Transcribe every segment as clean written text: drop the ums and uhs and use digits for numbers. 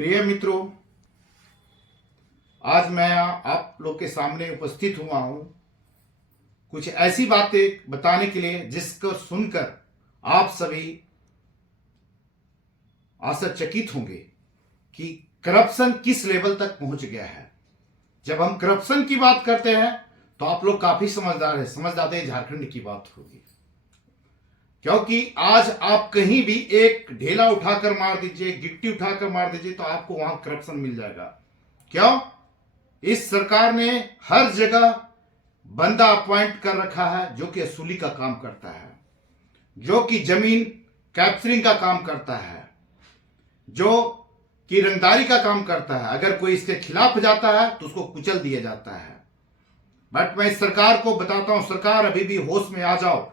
प्रिय मित्रों, आज मैं आप लोग के सामने उपस्थित हुआ हूं कुछ ऐसी बातें बताने के लिए जिसको सुनकर आप सभी आश्चर्यचकित होंगे कि करप्शन किस लेवल तक पहुंच गया है। जब हम करप्शन की बात करते हैं तो आप लोग काफी समझदार हैं, समझ जाते हैं झारखंड की बात होगी, क्योंकि आज आप कहीं भी एक ढेला उठाकर मार दीजिए, गिट्टी उठाकर मार दीजिए तो आपको वहां करप्शन मिल जाएगा। क्यों? इस सरकार ने हर जगह बंदा अपॉइंट कर रखा है जो कि असूली का काम करता है, जो कि जमीन कैप्चरिंग का काम करता है, जो कि रंगदारी का काम करता है। अगर कोई इसके खिलाफ जाता है तो उसको कुचल दिया जाता है। बट मैं इस सरकार को बताता हूं, सरकार अभी भी होश में आ जाओ।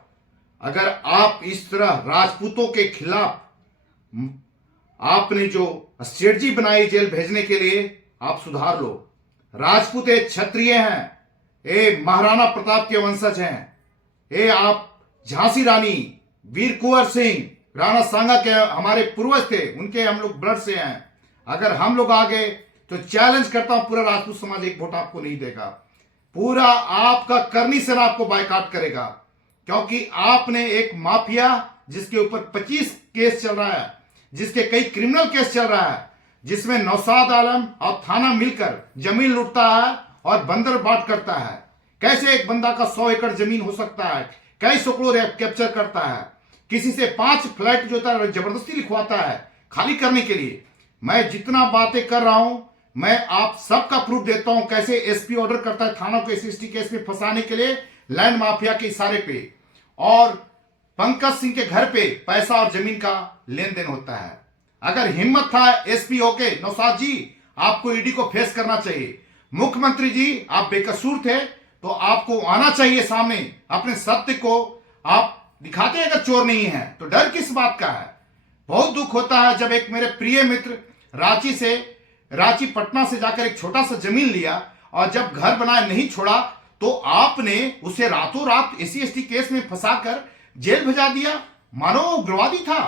अगर आप इस तरह राजपूतों के खिलाफ आपने जो स्ट्रेटजी बनाई जेल भेजने के लिए, आप सुधार लो। राजपूत एक क्षत्रिय हैं, ये महाराणा प्रताप के वंशज हैं, ये आप झांसी रानी, वीर कुंवर सिंह, राणा सांगा के हमारे पूर्वज थे, उनके हम लोग ब्लड से हैं। अगर हम लोग आ गए तो चैलेंज करता हूं, पूरा राजपूत समाज एक वोट आपको नहीं देगा। पूरा आपका करनी सेना आपको बायकॉट करेगा, क्योंकि आपने एक माफिया जिसके ऊपर 25 केस चल रहा है, जिसके कई क्रिमिनल केस चल रहा है, जिसमें नौशाद आलम और थाना मिलकर जमीन लूटता है और बंदर बाट करता है। कैसे एक बंदा का 100 एकड़ जमीन हो सकता है, कई सैकड़ों कैप्चर करता है, किसी से 5 फ्लैट जो था जबरदस्ती लिखवाता है खाली करने के लिए। मैं जितना बातें कर रहा हूं, मैं आप सबका प्रूफ देता हूं कैसे एसपी ऑर्डर करता है थाना को एससी केस में फंसाने के लिए, लैंड माफिया के इशारे पे, और पंकज सिंह के घर पे पैसा और जमीन का लेन देन होता है। अगर हिम्मत था एसपी होके, नौशाद जी आपको ईडी को फेस करना चाहिए। मुख्यमंत्री जी आप बेकसूर थे तो आपको आना चाहिए सामने, अपने सत्य को आप दिखाते हैं। अगर चोर नहीं है तो डर किस बात का है? बहुत दुख होता है जब एक मेरे प्रिय मित्र रांची पटना से जाकर एक छोटा सा जमीन लिया और जब घर बनाए नहीं छोड़ा तो आपने उसे रातों रात एससी एसटी केस में फंसाकर जेल भेजा दिया। मानो उग्रवादी था।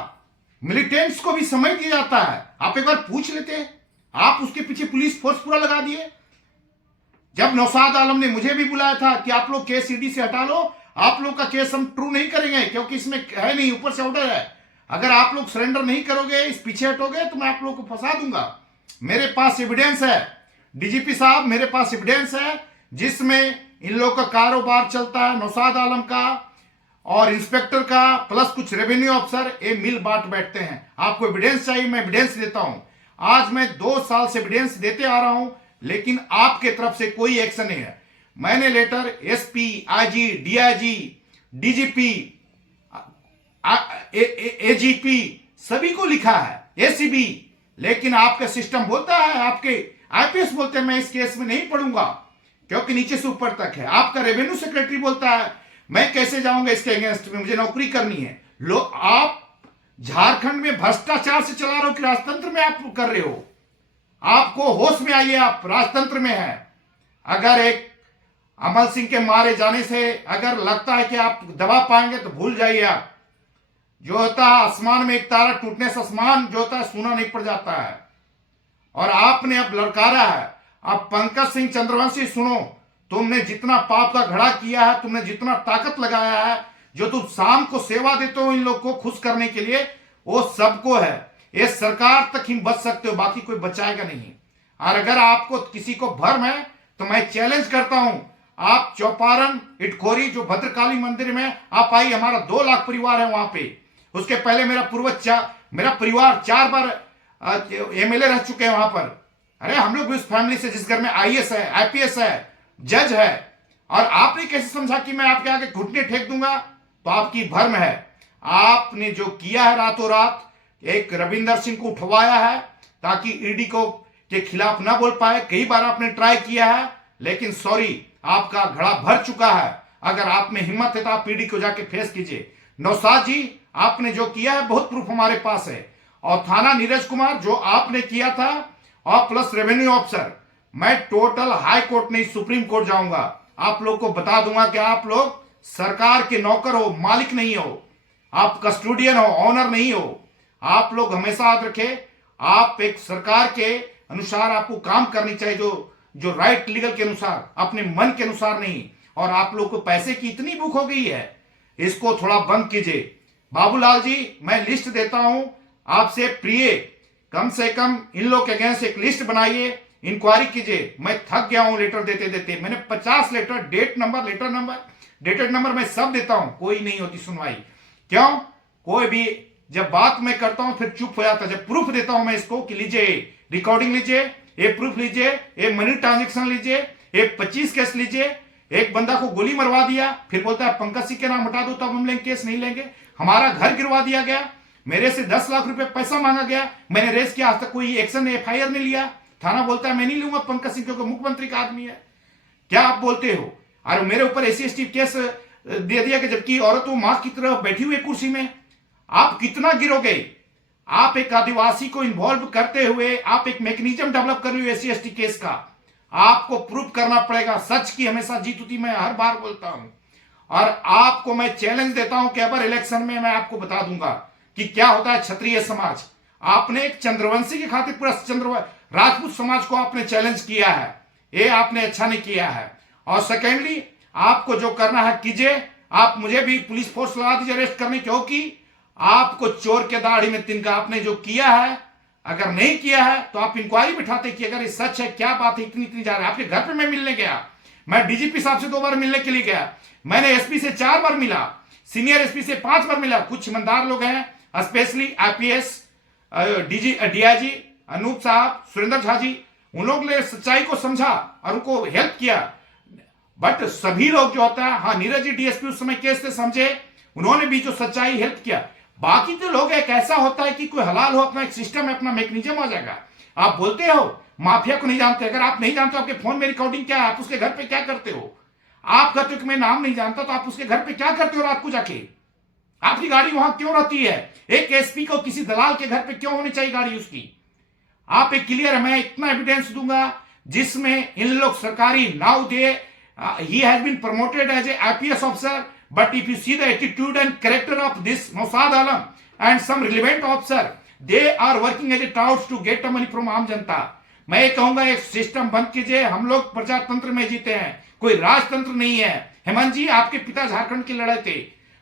मिलिटेंट्स को भी समय दिया जाता है, आप एक बार पूछ लेते। आप उसके पीछे पुलिस फोर्स पूरा लगा दिए। जब नौशाद आलम ने मुझे भी बुलाया था कि आप लोग केस ईडी से हटा लो, आप लोग का केस हम ट्रू नहीं करेंगे क्योंकि इसमें है नहीं, ऊपर से ऑर्डर है, अगर आप लोग सरेंडर नहीं करोगे, इस पीछे हटोगे तो मैं आप लोग को फंसा दूंगा। मेरे पास एविडेंस है डीजीपी साहब, मेरे पास एविडेंस है जिसमें इन लोगों का कारोबार चलता है, नौशाद आलम का और इंस्पेक्टर का, प्लस कुछ रेवेन्यू अफसर, ये मिल बांट बैठते हैं। आपको एविडेंस चाहिए, मैं एविडेंस देता हूं। आज मैं 2 साल से एविडेंस देते आ रहा हूं, लेकिन आपके तरफ से कोई एक्शन नहीं है। मैंने letter SP, IG, DIG, DGP, AGP सभी को लिखा है, एसीबी, लेकिन आपका सिस्टम बोलता है, आपके आईपीएस बोलते हैं मैं इस केस में नहीं पढ़ूंगा क्योंकि नीचे से ऊपर तक है। आपका रेवेन्यू सेक्रेटरी बोलता है मैं कैसे जाऊंगा इसके अगेंस्ट में, मुझे नौकरी करनी है। लो, आप झारखंड में भ्रष्टाचार से चला रहे हो कि राजतंत्र में आप कर रहे हो? आपको होश में आइए, आप राजतंत्र में है। अगर एक अमल सिंह के मारे जाने से अगर लगता है कि आप दबा पाएंगे तो भूल जाइए। आप जो होता है आसमान में एक तारा टूटने से आसमान जो होता है सूना नहीं पड़ जाता है, और आपने अब ललकारा है। अब पंकज सिंह चंद्रवंशी सुनो, तुमने जितना पाप का घड़ा किया है, तुमने जितना ताकत लगाया है, जो तुम शाम को सेवा देते हो इन लोग को खुश करने के लिए, वो सबको है। ये सरकार तक ही बच सकते हो, बाकी कोई बचाएगा नहीं। और अगर आपको किसी को भ्रम है तो मैं चैलेंज करता हूं, आप चौपारण इटखोरी जो भद्रकाली मंदिर में आप आई, हमारा 2 लाख परिवार है वहां पे। उसके पहले मेरा परिवार 4 बार एमएलए रह चुके हैं वहां पर। अरे हम लोग भी उस फैमिली से जिस घर में आईएएस है, आईपीएस है, जज है, और आपने कैसे समझा कि मैं आपके आगे घुटने फेंक दूंगा? तो आपकी भ्रम है। आपने जो किया है रातों रात, एक रविंदर सिंह को उठवाया है ताकि ईडी के खिलाफ ना बोल पाए। कई बार आपने ट्राई किया है, लेकिन सॉरी, आपका घड़ा भर चुका है। अगर आप में हिम्मत है तो आप ईडी को जाके फेस कीजिए। नौशाद जी आपने जो किया है बहुत प्रूफ हमारे पास है, और थाना नीरज कुमार जो आपने किया था, और प्लस रेवेन्यू अफसर, मैं टोटल हाई कोर्ट नहीं सुप्रीम कोर्ट जाऊंगा। आप लोग को बता दूंगा कि आप लोग सरकार के नौकर हो, मालिक नहीं हो, आप कस्टोडियन हो, ऑनर नहीं हो। आप लोग हमेशा याद रखें, आप एक सरकार के अनुसार आपको काम करनी चाहिए, जो जो राइट लीगल के अनुसार, अपने मन के अनुसार नहीं। और आप लोग को पैसे की इतनी भूख हो गई है, इसको थोड़ा बंद कीजिए। बाबूलाल जी, मैं लिस्ट देता हूं आपसे, प्रिय, कम से कम इन लोग के अगेंस्ट एक लिस्ट बनाइए, इंक्वायरी कीजिए। मैं थक गया हूं लेटर देते देते, मैंने 50 letter, date number, letter number, dated number मैं सब देता हूं, कोई नहीं होती सुनवाई। क्यों? कोई भी जब बात मैं करता हूं फिर चुप हो जाता। जब प्रूफ देता हूं मैं इसको कि लीजिए रिकॉर्डिंग, लीजिए ये प्रूफ, लीजिए ये मनी ट्रांजेक्शन, लीजिए ये 25 केस लीजिए, एक बंदा को गोली मरवा दिया, फिर बोलता है पंकज सिंह के नाम हटा दो तब हम लेंगे, केस नहीं लेंगे। हमारा घर गिरवा दिया गया, मेरे से 10 लाख रुपए पैसा मांगा गया, मैंने रेस किया, आज तक कोई एक्शन, एफआईआर नहीं लिया। थाना बोलता है मैं नहीं लूंगा पंकज सिंह क्योंकि मुख्यमंत्री का आदमी है। क्या आप बोलते हो? और मेरे ऊपर SC/ST केस दे दिया कि जबकि औरत वो मां की तरह बैठी हुई कुर्सी में। आप कितना गिरोगे? आप एक आदिवासी को इन्वॉल्व करते हुए आप एक मैकेनिज्म डेवलप कर लियो SC/ST केस का। आपको प्रूफ करना पड़ेगा। सच की हमेशा जीत होती, मैं हर बार बोलता हूं। और आपको मैं चैलेंज देता हूं कि अगर इलेक्शन में मैं आपको बता दूंगा कि क्या होता है क्षत्रिय समाज। आपने एक चंद्रवंशी की खातिर पूरा राजपूत समाज को आपने चैलेंज किया है, ये आपने अच्छा नहीं किया है। और सेकेंडली, आपको जो करना है कीजिए। आप मुझे भी पुलिस फोर्स लगा दीजिए अरेस्ट करने, क्योंकि आपको चोर के दाढ़ी में तिनका, आपने जो किया है, अगर नहीं किया है तो आप इंक्वायरी बिठाते कि अगर ये सच है, क्या बात है, इतनी इतनी जा रही है। आपके घर पे मैं मिलने गया, मैं DGP साहब से 2 बार मिलने के लिए गया, मैंने SP से 4 बार मिला, सीनियर SP से 5 बार मिला। कुछ ईमानदार लोग हैं, स्पेशली IPS DIG अनूप साहब, सुरेंद्र झा जी, उन लोग ने सच्चाई को समझा और उनको हेल्प किया। बट सभी लोग जो होता है, हाँ नीरज जी DSP उस समय केस से समझे, उन्होंने भी जो सच्चाई हेल्प किया। बाकी तो लोग एक ऐसा होता है कि कोई हलाल हो, अपना एक सिस्टम है, अपना मैकेनिज्म हो जाएगा। आप बोलते हो माफिया को नहीं जानते। अगर आप नहीं जानते आपके फोन में रिकॉर्डिंग क्या है, आप उसके घर पे क्या करते हो? आप कहते हो कि मैं नाम नहीं जानता, तो आप उसके घर पे क्या करते हो रात को जाके? आपकी गाड़ी वहां क्यों रहती है? एक SP को किसी दलाल के घर पे क्यों होनी चाहिए गाड़ी उसकी? आप एक क्लियर है, मैं इतना एविडेंस दूंगा जिसमें इन लोग सरकारी now they he has been promoted as a IPS officer, but if you see the attitude and character of this Mossad Alam and some relevant officer, they are working as a touts to get the money from आम जनता। मैं ये कहूंगा एक system बंद कीजिए। हम लोग प्रजातंत्र में जीते हैं, कोई राजतंत्र नहीं है। हेमंत जी, आपके पिता झारखंड के लड़े थे,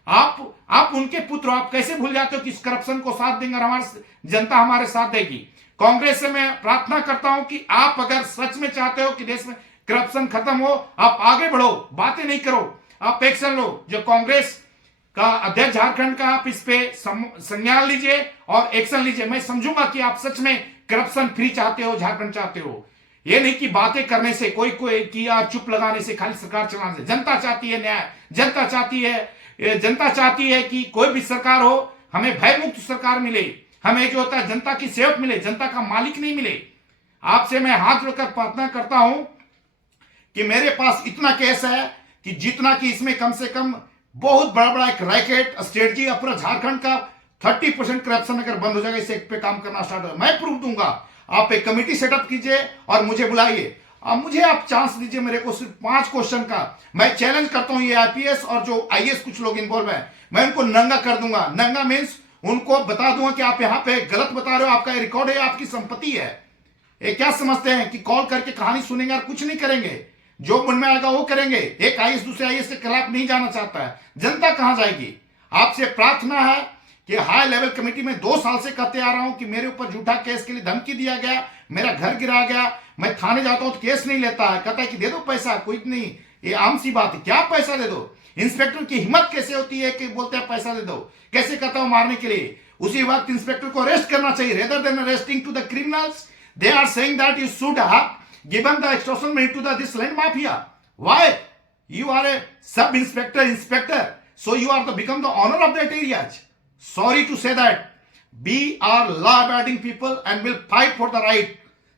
आप उनके पुत्र, आप कैसे भूल जाते हो कि इस करप्शन को साथ देंगे और हमारी जनता हमारे साथ देगी? कांग्रेस से मैं प्रार्थना करता हूं कि आप अगर सच में चाहते हो कि देश में करप्शन खत्म हो, आप आगे बढ़ो, बातें नहीं करो, आप एक्शन लो। जो कांग्रेस का अध्यक्ष झारखंड का, आप इस पे संज्ञान लीजिए और एक्शन लीजिए। मैं समझूंगा कि आप सच में करप्शन फ्री चाहते हो, झारखंड चाहते हो। ये नहीं कि बातें करने से, कोई किया चुप लगाने से, खाली सरकार चलाने से। जनता चाहती है न्याय, जनता चाहती है कि कोई भी सरकार हो, हमें भय मुक्त सरकार मिले, हमें जो होता है जनता की सेवक मिले, जनता का मालिक नहीं मिले। आपसे मैं हाथ जोड़कर प्रार्थना करता हूं कि मेरे पास इतना केस है कि जितना कि इसमें कम से कम बहुत बड़ा बड़ा एक रैकेट स्ट्रेटजी, पूरा झारखंड का 30% करप्शन अगर बंद हो जाएगा, इसे पे काम करना स्टार्ट हो, मैं प्रूफ दूंगा। आप एक कमेटी सेटअप कीजिए और मुझे बुलाइए। अब मुझे आप चांस दीजिए, मेरे को सिर्फ 5 क्वेश्चन का मैं चैलेंज करता हूं। ये IPS और जो IAS कुछ लोग इन्वॉल्व है, मैं उनको नंगा कर दूंगा। नंगा मीन्स उनको बता दूंगा कि आप यहाँ पे गलत बता रहे हो, आपका रिकॉर्ड है, आपकी संपत्ति है। ये क्या समझते हैं कि कॉल करके कहानी सुनेंगे और कुछ नहीं करेंगे? जो मन में आएगा वो करेंगे। एक IAS दूसरे IAS के खिलाफ नहीं जाना चाहता है, जनता कहां जाएगी? आपसे प्रार्थना है कि हाई लेवल कमेटी में 2 साल से कहते आ रहा हूं कि मेरे ऊपर झूठा केस के लिए धमकी दिया गया, मेरा घर गिरा गया, मैं थाने जाता हूं तो केस नहीं लेता है, कहता है कि दे दो पैसा, कोई नहीं, ये आम सी बात है, क्या पैसा दे दो? इंस्पेक्टर की हिम्मत कैसे होती है कि बोलते हैं पैसा दे दो? कैसे कहता हूं मारने के लिए? उसी वक्त इंस्पेक्टर को अरेस्ट करना चाहिए। Rather than arresting to the criminals, they are saying that you should have given the extortion money to this land mafia. Why? You are a inspector, so you are become the owner of that areas. Sorry to say that. We are law-abiding people and will fight for the right.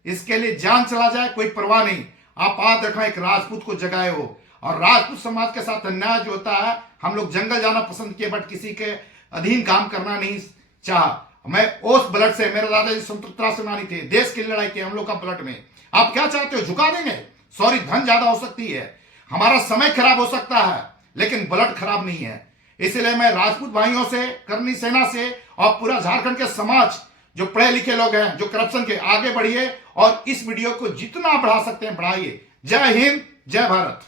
इसके लिए जान चला जाए कोई परवाह नहीं। आप याद रखना, एक राजपूत को जगाए हो, और राजपूत समाज के साथ अन्याय जो होता है, हम लोग जंगल जाना पसंद किए बट किसी के अधीन काम करना नहीं चाहा। मैं उस ब्लड से, मेरे दादाजी स्वतंत्रता सेनानी थे, देश की लड़ाई की हम लोग का ब्लड में। आप क्या चाहते हो? झुका देंगे? सॉरी, धन ज्यादा हो सकती है, हमारा समय खराब हो सकता है, लेकिन ब्लड खराब नहीं है। इसलिए मैं राजपूत भाइयों से, करनी सेना से और पूरा झारखंड के समाज जो पढ़े लिखे लोग हैं, जो करप्शन के, आगे बढ़िए और इस वीडियो को जितना बढ़ा सकते हैं बढ़ाइए। जय हिंद, जय भारत।